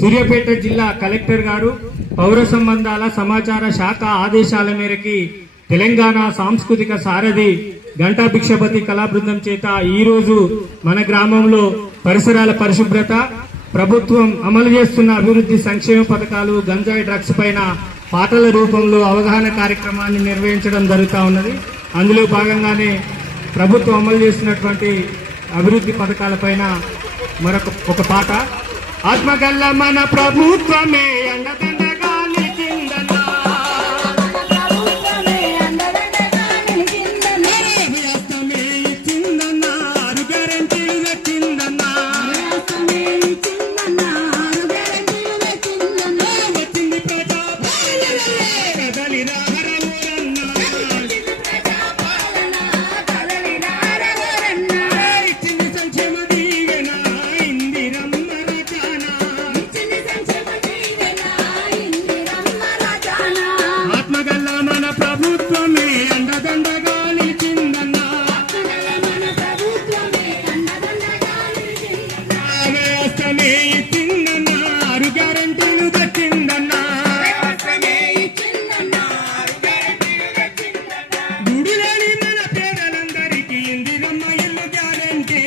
సూర్యాపేట జిల్లా కలెక్టర్ గారు పౌర సంబంధాల సమాచార శాఖ ఆదేశాల మేరకి తెలంగాణ సాంస్కృతిక సారథి గంటా భిక్షపతి కళా బృందం చేత ఈ రోజు మన గ్రామంలో పరిసరాల పరిశుభ్రత, ప్రభుత్వం అమలు చేస్తున్న అభివృద్ధి సంక్షేమ పథకాలు, గంజాయి డ్రగ్స్ పైన పాటల రూపంలో అవగాహన కార్యక్రమాన్ని నిర్వహించడం జరుగుతూ ఉన్నది. అందులో భాగంగానే ప్రభుత్వం అమలు చేస్తున్నటువంటి అభివృద్ధి పథకాలపైన ఒక పాట. ఆత్మగల్ల మన ప్రభుత్వమే అండదండగా నిలిచిందన్నా, వ్యవస్థమే ఇచ్చిందన్నా, ఆరు గ్యారెంటీలు వచ్చిందన్నా, వచ్చింది ప్రజాపాలన కదలిరా హరమురన్నా, ఇచ్చింది సంక్షేమ దీవెన ఇందిరమ్మ ఆత్మగల్ల మన ప్రభుత్వమే అండదండగా నిలిచిందన్నా, వ్యవస్థనే ఇచ్చిందన్నా, ఆరు గ్యారెంటీలు తెచ్చిందన్నా, గుడిలోని మన పేదలందరికీ ఇందిరమ్మ ఇల్లు గ్యారెంటీ.